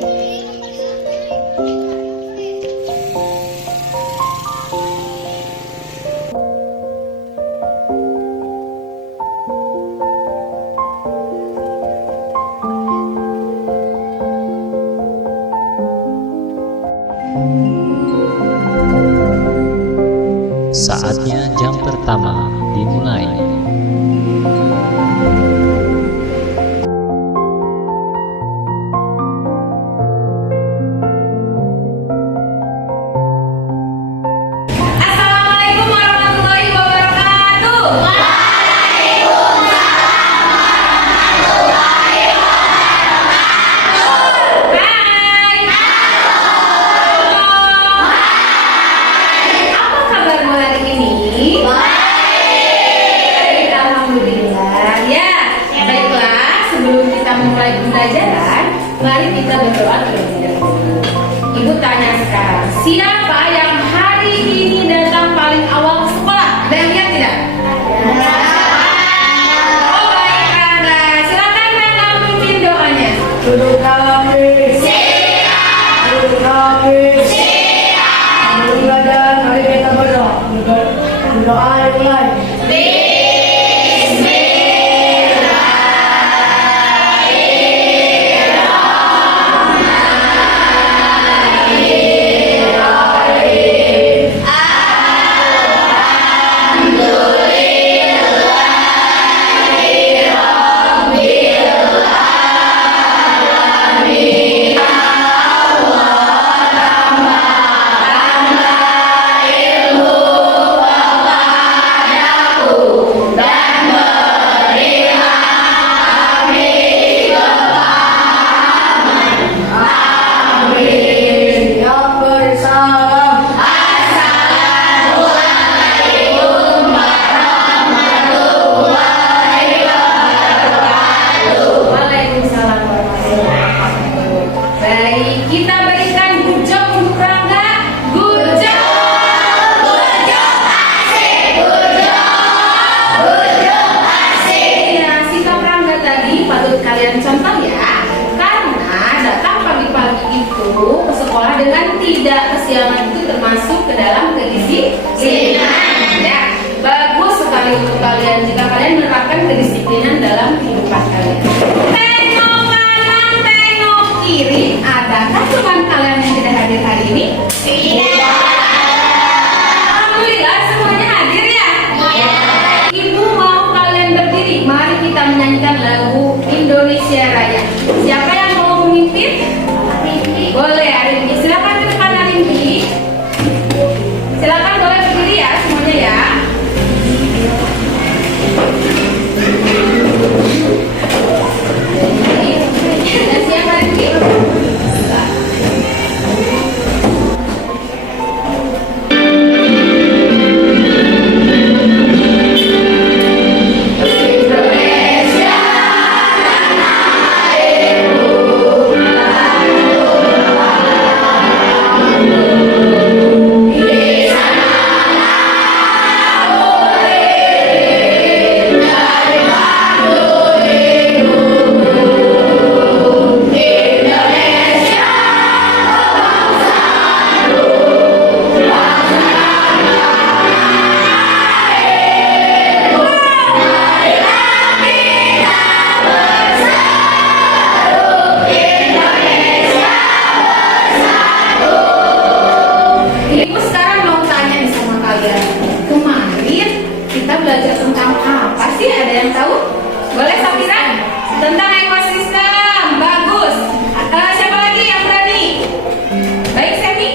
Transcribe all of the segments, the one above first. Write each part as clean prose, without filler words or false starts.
Saatnya jam pertama dimulai. Assalamualaikum warahmatullahi wabarakatuh. Waalaikumsalam warahmatullahi wabarakatuh. Hai. Halo. Apa kabarmu hari ini? Baik. Alhamdulillah. Ya, baiklah. Sebelum kita mulai pembelajaran, mari kita berdoa terlebih dahulu. Ibu tanya sekarang, siapa yang hari ini datang paling awal ke sekolah? Ada yang lihat tidak? Oh baik, Anda. Silakan Anda pimpin doanya. Duduk kami siap. Duduk kami siap. Belajar, mari kita berdoa. Berdoa mulai. Waalaikumsalam warahmatullahi wabarakatuh. Baik, kita berikan good job untuk Rangga. Good job. Ya, sikap Rangga tadi patut kalian contoh ya. Karena datang pagi-pagi itu ke sekolah dengan tidak kesiangan itu termasuk ke dalam kedisiplinan. Ya, bagus sekali untuk kalian jika kalian menerapkan kedisiplinan dalam kehidupan kalian. Tengok kanan, tengok kiri. Adakah teman kalian yang tidak hadir hari ini? Tidak. Alhamdulillah semuanya hadir ya. Ibu mau kalian berdiri. Mari kita menyanyikan lagu Indonesia Raya. Siapa yang mau memimpin? Boleh Arimbi. Silakan ke depan Arimbi. Silakan boleh berdiri ya semuanya ya. Sudah siap Arimbi? Ibu sekarang mau tanya nih sama kalian. Kemarin kita belajar tentang apa sih? Ada yang tahu? Boleh Safira? Tentang ekosistem. Bagus. Siapa lagi yang berani? Baik Semi?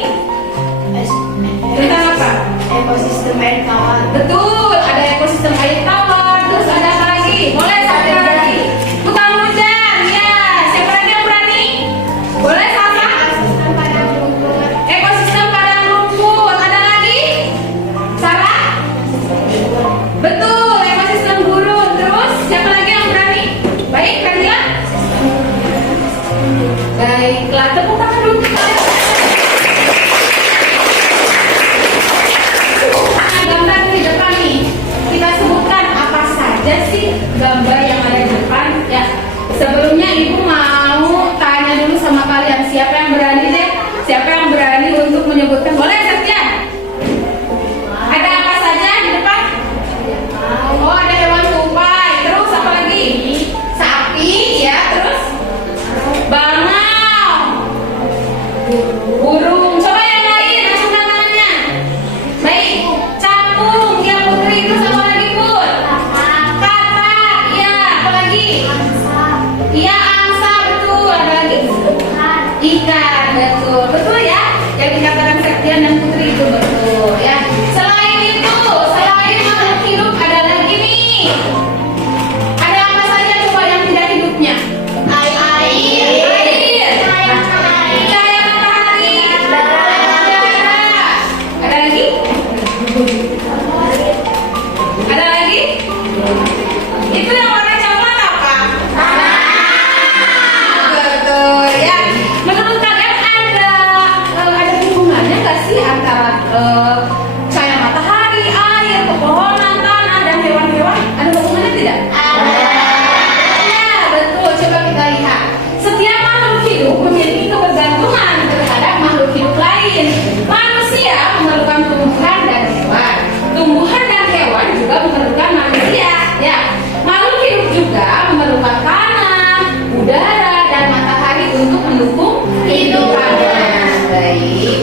Tentang apa? Ekosistem air tawar. Betul. Ada ekosistem air tawar. Terus ada apa lagi? Boleh Safira lagi? Hutan hujan. Ya. Siapa lagi yang berani? Boleh Safa? Ekosistem padang rumput. Ada lagi? Sarah? Betul, ekosistem gurun. Terus siapa lagi yang berani? Baik, Fadila? Baiklah, tepuk tangan dulu kita. Nah, gambar di depan nih. Kita sebutkan apa saja sih gambar yang ada di depan. Ya, sebelumnya Ibu mau tanya dulu sama kalian siapa Iya, angsa betul. Ada lagi? Ikan, betul. Betul ya? Yang dikatakan Septian dan Putri itu betul ya. Selain itu, selain makhluk hidup ada lagi nih. Ada apa saja coba yang tidak hidupnya? Air. Cahaya matahari. Udara. Ada lagi? Ada lagi? Itu yang warna coklat apa? Betul ya. Menurut kalian ada hubungannya nggak sih antara cahaya matahari, air, pepohonan, tanah, dan hewan-hewan? Ada hubungannya tidak? Ya, betul. Coba kita lihat. Setiap makhluk hidup memiliki ketergantungan terhadap makhluk hidup lain. Manusia memerlukan tumbuhan dan hewan. Tumbuhan dan hewan juga memerlukan manusia. Ya, makhluk hidup juga memerlukan tanah, udara, dan matahari untuk mendukung kehidupannya. Baik.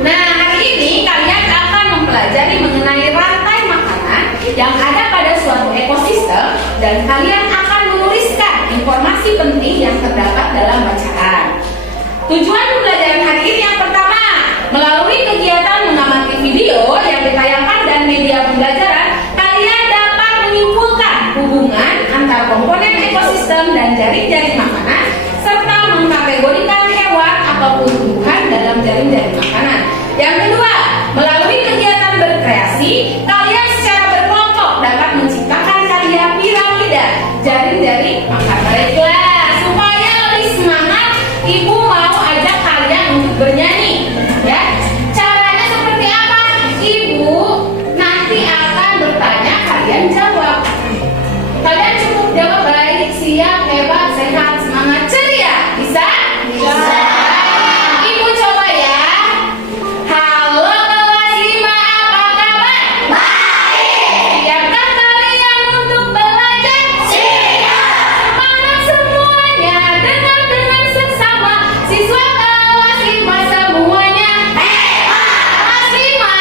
Nah, hari ini kalian akan mempelajari mengenai rantai makanan yang ada pada suatu ekosistem dan kalian akan menuliskan informasi penting yang terdapat dalam bacaan. Tujuan pembelajaran hari ini yang pertama, melalui kegiatan mengamati video yang ditayangkan dan media pembelajaran, kalian dapat menyimpulkan hubungan antar komponen ekosistem dan jaring-jaring makanan serta mengkategorikan hewan ataupun tumbuhan dalam jaring-jaring makanan. Yang kedua, melalui kegiatan berkreasi, kalian secara berkelompok dapat menciptakan karya piramida jaring-jaring makanan. Baiklah, supaya lebih semangat, Ibu mau ajak kalian untuk bernyanyi. Ya, caranya seperti apa? Ibu nanti akan bertanya, kalian jawab. Kalian cukup jawab baik, siap, hebat, sehat, semangat, ceria. Bisa? Bisa. Ibu coba ya. Halo kelas 5, apa kabar? Baik. Siapkah kalian untuk belajar? Siap. Semangat semuanya, dengar dengan seksama. Siswa kelas 5 semuanya. Kelas 5.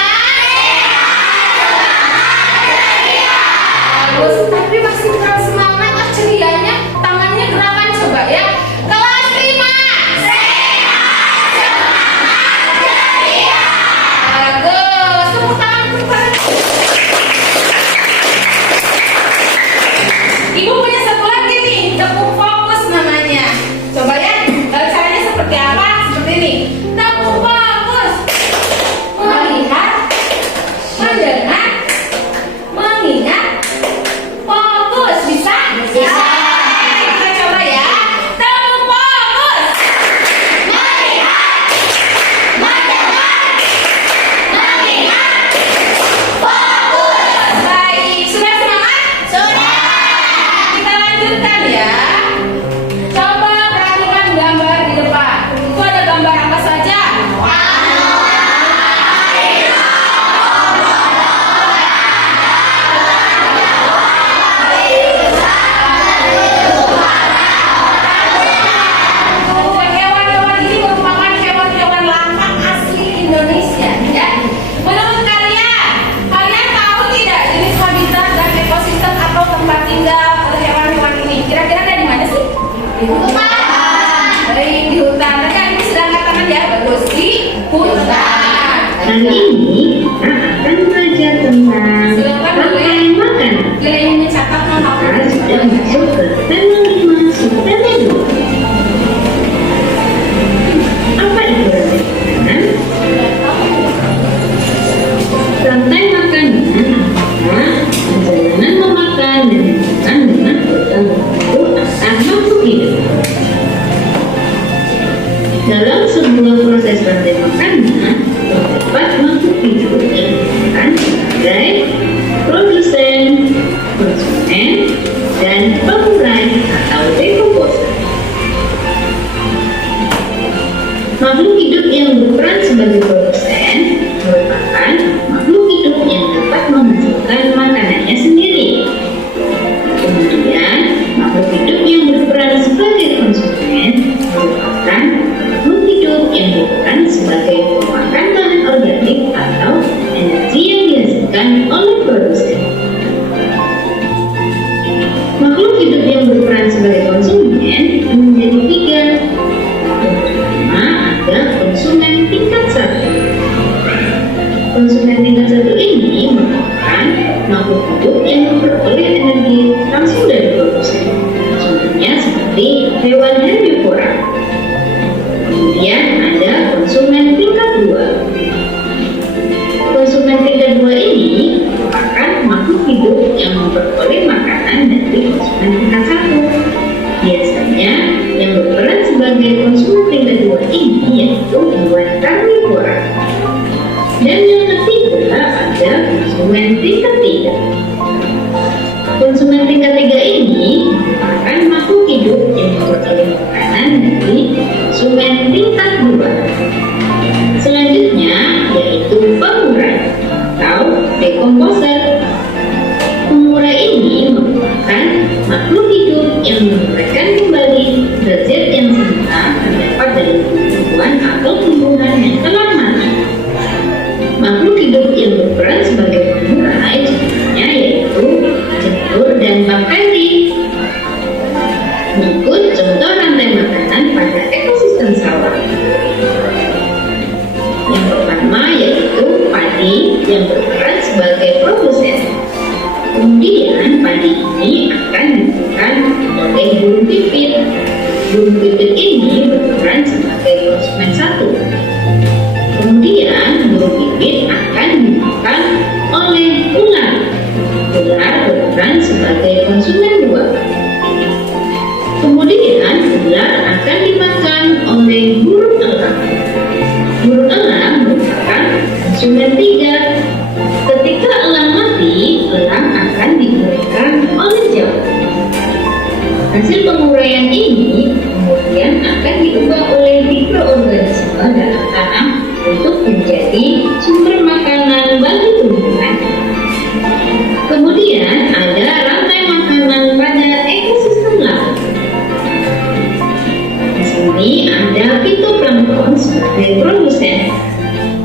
Bagus, tapi masih kurang semangat. Cerianya, tangannya gerakan coba ya. Kelas 5. Bagus, tepuk tangan kepada. Ibu punya satu lagi nih, tepuk fokus namanya. Coba ya, caranya seperti apa? Seperti ini. Tepuk fokus. Melihat, mendengar, mengingat, fokus. Bisa? Bisa. Kita coba ya. Tepuk fokus. Melihat, mendengar, mengingat, fokus. Baik, sudah semangat? Sudah. Kita lanjutkan ya. Coba perhatikan gambar di depan. Itu ada gambar apa saja? Hewan-hewan ini merupakan hewan-hewan langka asli Indonesia ya. Menurut kalian, kalian tahu tidak jenis habitat dan ekosistem atau tempat tinggal hewan-hewan ini? Kira-kira ada di mana sih? Di hutan. Baik, di hutan. Tadi Ibu sudah katakan ya, bagus, di hutan. Kali ini kita akan belajar tentang rantai makanan. Kalian yang mencatat nama Kita sudah masuk ke tema 5 subtema 2. Apa itu rantai makanan? Rantai makanan adalah perjalanan memakan dan dimakan dengan berbentuk antar makhluk hidup. Dalam sebuah proses rantai makanan, terdapat makhluk hidup yang dikatakan sebagai produsen, konsumen, dan pengurai atau dekomposer. Makhluk hidup yang berperan sebagai produsen merupakan makhluk hidup yang dapat menghasilkan makanannya sendiri. Kemudian, makhluk hidup yang berperan sebagai konsumen merupakan makhluk hidup yang berperan sebagai pemakan bahan organik atau energi yang dihasilkan oleh produsen. Makhluk hidup hidup yang berperan sebagai konsumen menjadi tiga. Yang pertama ada konsumen tingkat 1. Konsumen tingkat 1 ini merupakan makhluk hidup yang memperoleh energi langsung dari produsen. Contohnya seperti hewan herbivora. Kemudian ada konsumen tingkat 2. Konsumen tingkat 2 ini merupakan makhluk hidup yang memperoleh makanan dari konsumen tingkat 1. Biasanya yang berperan sebagai konsumen tingkat 2 ini yaitu hewan karnivora. Dan yang ketiga ada konsumen tingkat 3. Konsumen tingkat 3 ini merupakan makhluk hidup yang memperoleh makanan dari konsumen tingkat 2. Selanjutnya yaitu pengurai atau dekomposer. Pengurai ini merupakan makhluk hidup yang menguraikan kembali zat yang semula terdapat dari tumbuhan atau tumbuhan yang telah mati. Makhluk hidup yang berperan sebagai pengurai contohnya yaitu jamur dan bakteri. Berikut contoh rantai makanan pada ekosistem sawah. Yang pertama yaitu padi yang berperan sebagai produsen. Kemudian padi ini akan ditemukan oleh burung pipit. Burung pipit ini berperan sebagai konsumen 1. Kemudian burung pipit akan dimakan oleh ular. Ular berperan sebagai konsumen 2. Kemudian ular akan dimakan oleh burung elang. Burung elang merupakan konsumen 3. Ketika elang mati, elang akan digunakan oleh jamur. Hasil penguraian ini kemudian akan diubah oleh mikroorganisme dalam tanah untuk menjadi sumber makanan bagi tumbuhan. Kemudian ada rantai makanan pada ekosistem laut. Di sini ada fitoplankton sebagai produsen.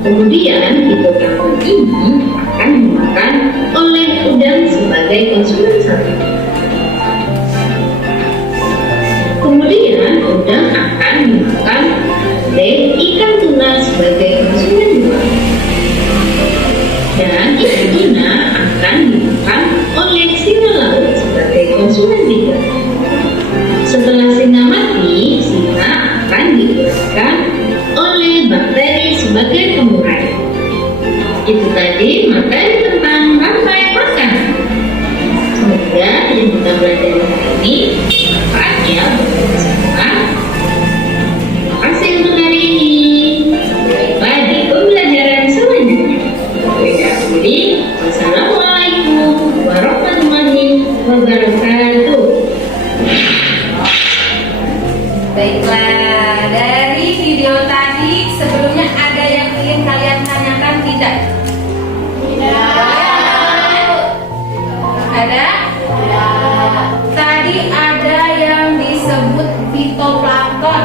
Kemudian fitoplankton ini akan dimakan oleh udang sebagai konsumen 1. Kemudian udang akan dimakan oleh ikan tuna sebagai konsumen 2. Dan ikan tuna akan dimakan oleh singa laut sebagai konsumen 3. Setelah singa mati, singa akan diuraikan oleh bakteri sebagai pengurai. Itu tadi materi tentang rantai makanan. Semoga yang kita belajar hari ini bermanfaat ya buat kita semua. Terima kasih untuk hari ini. Jumpa di pembelajaran selanjutnya. Wassalamualaikum warahmatullahi wabarakatuh. Baiklah, dari video tadi sebelumnya ada yang ingin kalian tanyakan tidak? Ada? Tadi ada yang disebut fitoplankton.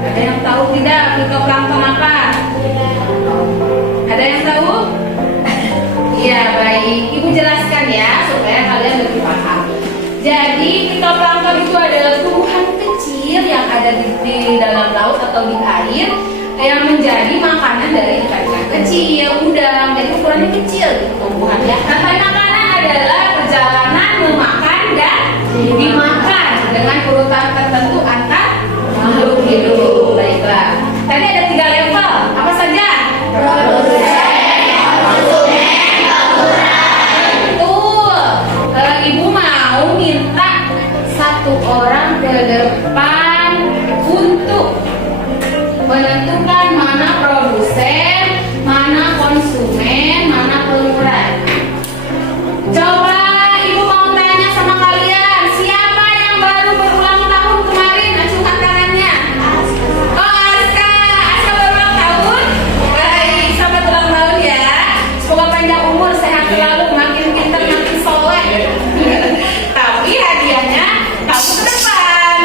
Ada yang tahu tidak fitoplankton apa? Ada yang tahu? Iya, baik. Ibu jelaskan ya supaya kalian lebih paham. Jadi fitoplankton itu adalah tumbuhan kecil yang ada di dalam laut atau di air yang menjadi makanan dari ikan-ikan kecil, udang, dan ukurannya kecil tumbuhannya. Rantai makanan adalah perjalanan memakan dan dimakan dengan urutan tertentu antar makhluk hidup. Baiklah. Tadi ada 3 level. Apa saja? Betul. Ibu mau minta 1 orang ke depan untuk menentukan mana produsen, mana konsumen, mana pengurai. Coba ibu mau tanya sama kalian, siapa yang baru berulang tahun kemarin? Acungkan tangannya. Oh, Aska berulang tahun. Baik, selamat ulang tahun ya. Semoga panjang umur, sehat selalu, makin pintar, makin soleh. Tapi hadiahnya kamu ke depan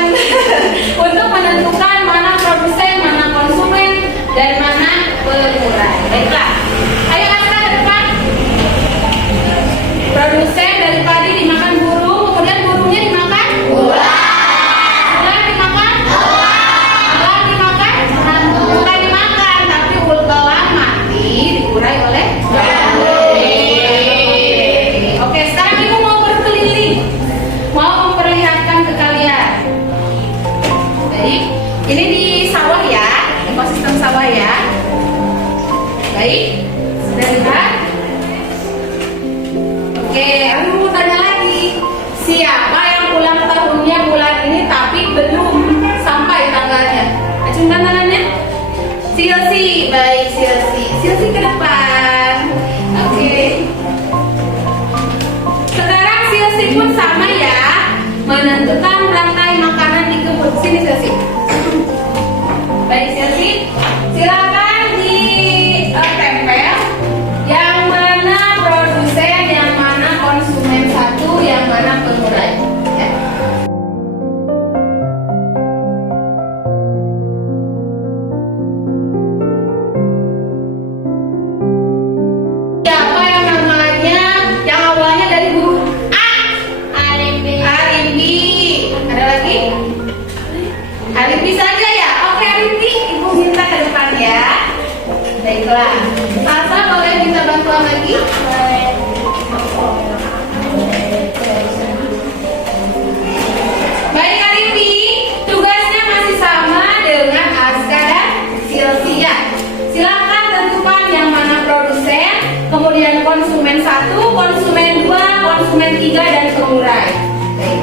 untuk menentukan mana produsen, mana konsumen, dan mana pengurai. Baiklah, ayo Aska ke depan. Produsen Sini Selsi. Baik Selsi, silakan ditempel yang mana produsen, yang mana konsumen satu, yang mana pengurai. Ya. Siapa yang namanya yang awalnya dari huruf A? Arimbi. Ada lagi? Arimbi saja ya? Oke Arimbi, Ibu minta ke depan ya. Baiklah. Asa boleh minta bantuan lagi? Baik Arimbi, tugasnya masih sama dengan Aska dan Silvia. Silakan tentukan yang mana produsen, kemudian konsumen 1, konsumen 2, konsumen 3, dan pengurai. Baik.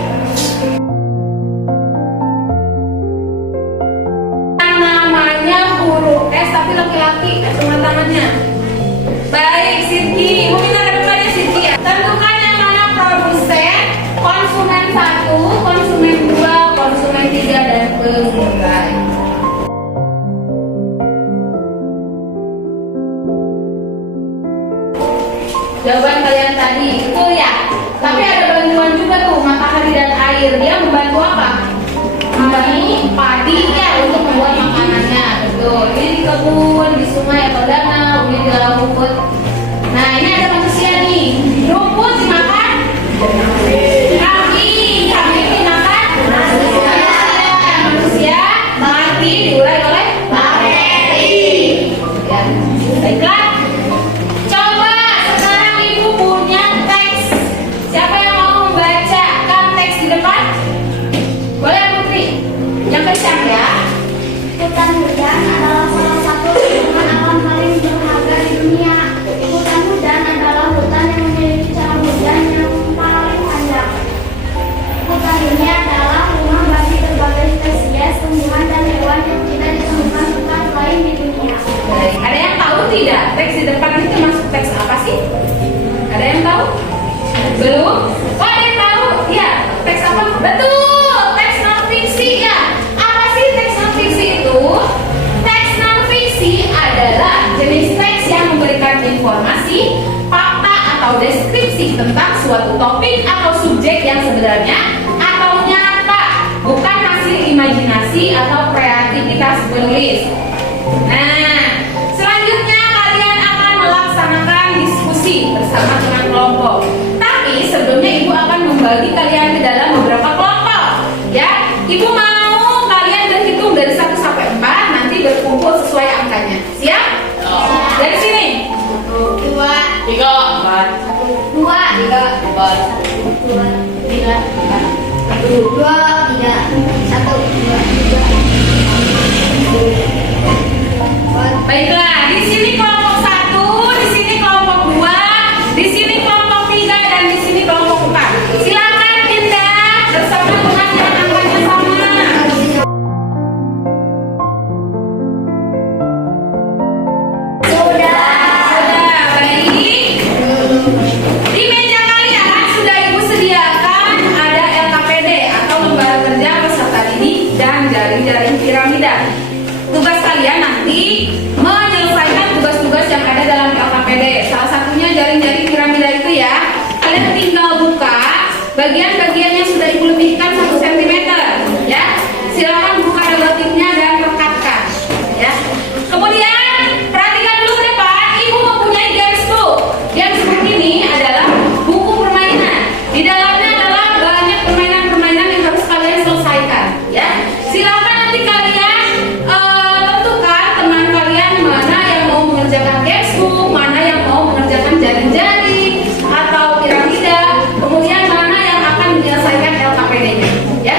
Yang namanya huruf S tapi laki-laki, cuma tangannya. Baik Siti, Ibu minta ke depannya Siti ya. Tentukan yang mana produsen, konsumen 1, konsumen 2, konsumen 3, dan pengurai. Jawaban kalian tadi itu ya. Tapi ada bantuan juga tuh, matahari dan air. Dia membantu apa? Membantu padi ya untuk membuat makanannya. Betul. Ini di kebun, di sungai atau danau, ini di dalam rumput. Nah ini ada manusia nih. Rumput dimakan? Kambing dimakan? Manusia mati diurai oleh bakteri. Ya. Baiklah. Coba sekarang Ibu punya teks. Siapa yang mau membacakan teks di depan? Boleh Putri? Yang kencang ya. Hutan hujan adalah salah satu tumbuhan alam paling berharga di dunia. Hutan hujan adalah hutan yang memiliki curah hujan yang paling panjang. Hutan ini adalah rumah bagi berbagai spesies tumbuhan dan hewan yang tidak ditemukan hutan lain di dunia. Baik. Ada yang tahu tidak teks di depan itu masuk teks apa sih? Ada yang tahu? Belum? Oh ada yang tahu? Ya. Teks apa? Betul. Teks non fiksi ya. Apa sih teks non fiksi itu? Teks non fiksi adalah jenis teks yang memberikan informasi, fakta atau deskripsi tentang suatu topik atau subjek yang sebenarnya atau nyata, bukan hasil imajinasi atau kreativitas penulis. Nah, selanjutnya kalian akan melaksanakan diskusi bersama dengan kelompok. Tapi sebelumnya Ibu akan membagi kalian ke dalam beberapa kelompok. Ya, Ibu mau kalian berhitung dari 1 sampai 4, nanti berkumpul sesuai angkanya. Siap? Dari sini. 2, 3, 4, 2, 3, 4, 2, 3, 2, 3, 1, 2, 3. Baiklah, di sini kelompok 1, di sini kelompok 2, di sini kelompok 3, dan di sini kelompok 4. Silakan pindah bersama dengan yang angkanya sama. Sudah. Baik. Di meja kalian sudah Ibu sediakan ada LKPD atau lembar kerja peserta didik dan jaring-jaring piramida. Tugas kalian nanti menyelesaikan tugas-tugas yang ada dalam LKPD. Salah satunya jaring-jaring piramida itu ya. Kalian tinggal buka bagian-bagian yang sudah Ibu lebihkan 1 cm ya. Silakan buka relatifnya dan rekatkan ya. Kemudian perhatikan dulu ke depan, Ibu mempunyai games book. Games book ini adalah buku permainan. Di dalamnya adalah banyak permainan-permainan yang harus kalian selesaikan ya. Silakan nanti kalian tentukan teman kalian mana yang mau mengerjakan games book, mana yang mau mengerjakan jaring-jaring atau piramida, kemudian mana yang akan menyelesaikan LKPD-nya ya.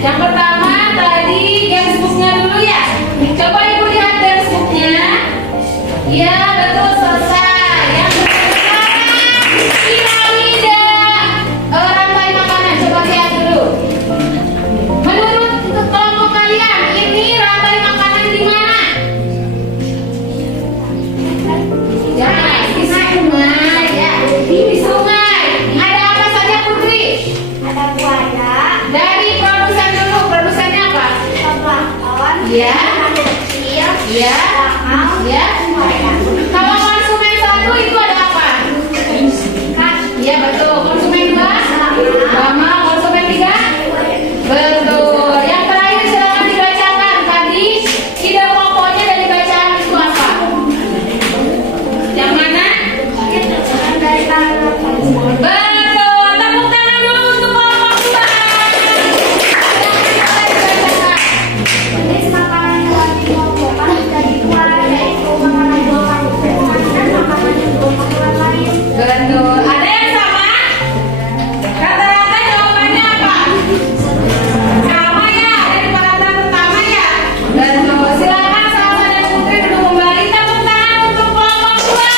Yang pertama tadi gamesbooknya dulu ya. Coba ibu lihat gamesbooknya. Iya betul, selesai. Yang kedua piramida rantai makanan. Coba lihat dulu. Menurut kelompok kalian ini rantai makanan di mana? Ya, di sungai ya. Di sungai. Ada apa saja Putri? Ada buaya, Dari produsen dulu, produsennya apa? plankton, Iya. kecil, Iya. bakau, Iya. buaya. Kalau konsumen satu itu ada apa? Iya betul. Konsumen dua? Sama. Konsumen tiga? Betul. Yang terakhir silakan dibacakan. Tadi ide pokoknya dari bacaan itu apa? Yang mana? Dari tangan. Betul. Tepuk tangan dulu untuk kelompok dua. Silakan dibacakan. Jenis makanan yang wajib dikelompokkan menjadi dua, yaitu makanan golongan ringan dan makanan yang golongan lain. Betul. Ada yang sama? Rata-rata jawabannya apa? Sama ya, dari peralatan pertama ya. Betul. Silakan Salsa dan Putri duduk kembali. Tepuk tangan untuk kelompok dua.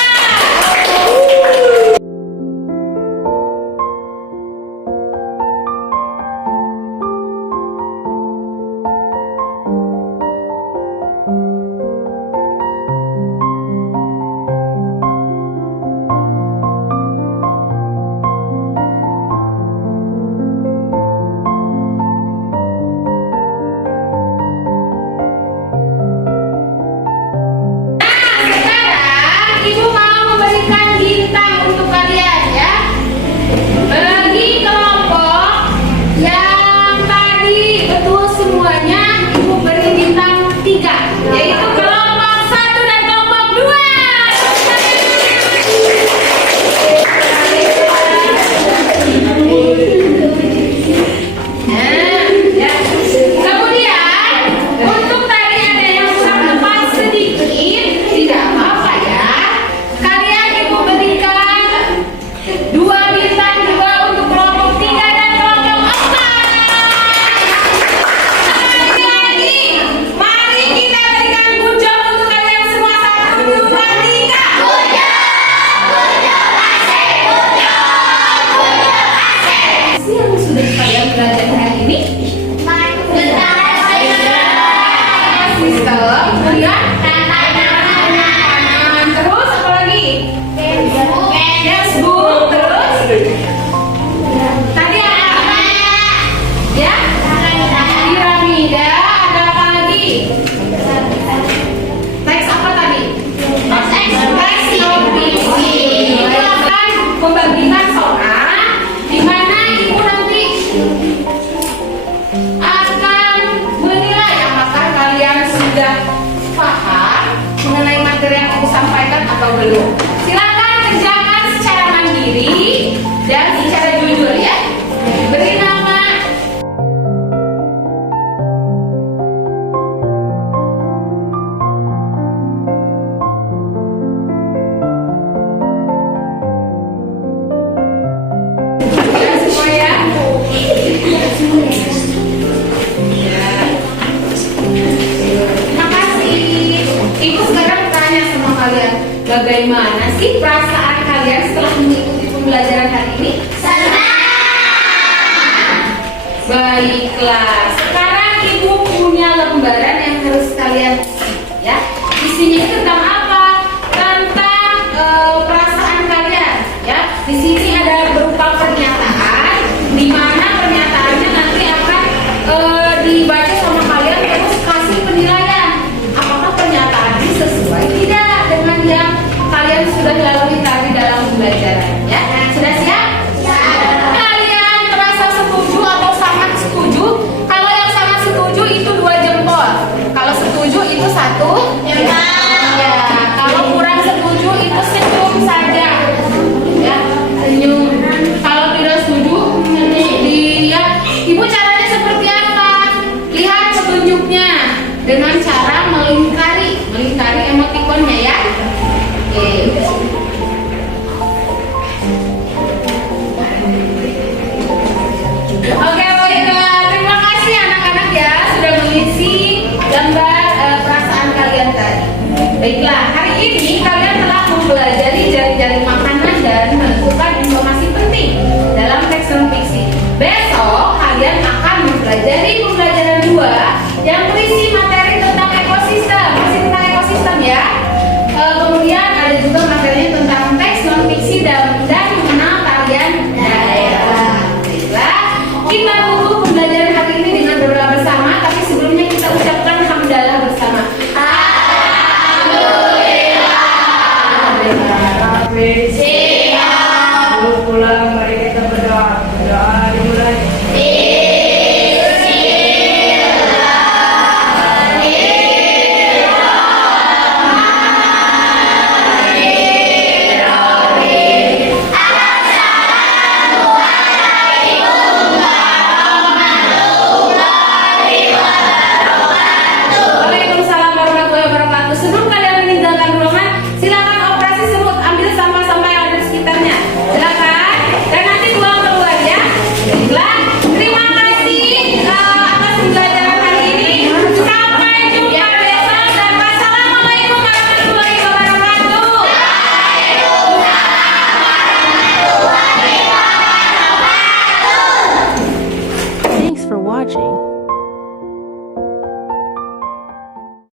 Sekarang Ibu mau memberikan bintang untuk kalian ya. Bagi kelompok yang tadi betul semuanya, Ibu beri bintang 3, yaitu kelompok 1 dan kelompok 2. Nah, ya. Kemudian untuk tadi ada yang kurang tepat sedikit, tidak apa-apa ya. Kalian Ibu berikan 2 bintang juga untuk kelompok 3 dan kelompok 4. Sekali lagi, mari kita berikan good job untuk kalian semua. 1, 2, 3. Yang sudah kalian belajar hari ini? Sistem, kemudian kanan, terus apa lagi? Facebook, terus tadi apa? Ya? Piramida, ada apa lagi? Teks apa tadi? Teks novisi. Kan membagikan soal di mana Ibu nanti akan menilai apakah kalian sudah paham mengenai materi yang Ibu sampaikan atau belum. Silakan kerjakan secara mandiri dan secara jujur ya. Beri nama. Ya, semua ya. Terima kasih. Ibu sekarang tanya sama kalian, bagaimana sih perasaan kalian setelah mengikuti pembelajaran hari ini? Baiklah, sekarang Ibu punya lembaran yang harus kalian isi ya. Isinya itu tentang apa? Tentang perasaan kalian ya. Di sini ada berupa pernyataan, di mana pernyataannya nanti akan dibaca sama kalian terus kasih penilaian. Apakah pernyataan ini sesuai tidak dengan yang kalian sudah lalui tadi dalam pembelajaran ya? Sudah siap? Kalian merasa setuju atau sangat setuju? Kalau yang sangat setuju itu 2 jempol. Kalau setuju itu 1 jempol. Ya, kalau kurang setuju itu senyum saja. Ya, senyum. Kalau tidak setuju, lihat. Ibu caranya seperti apa? watching.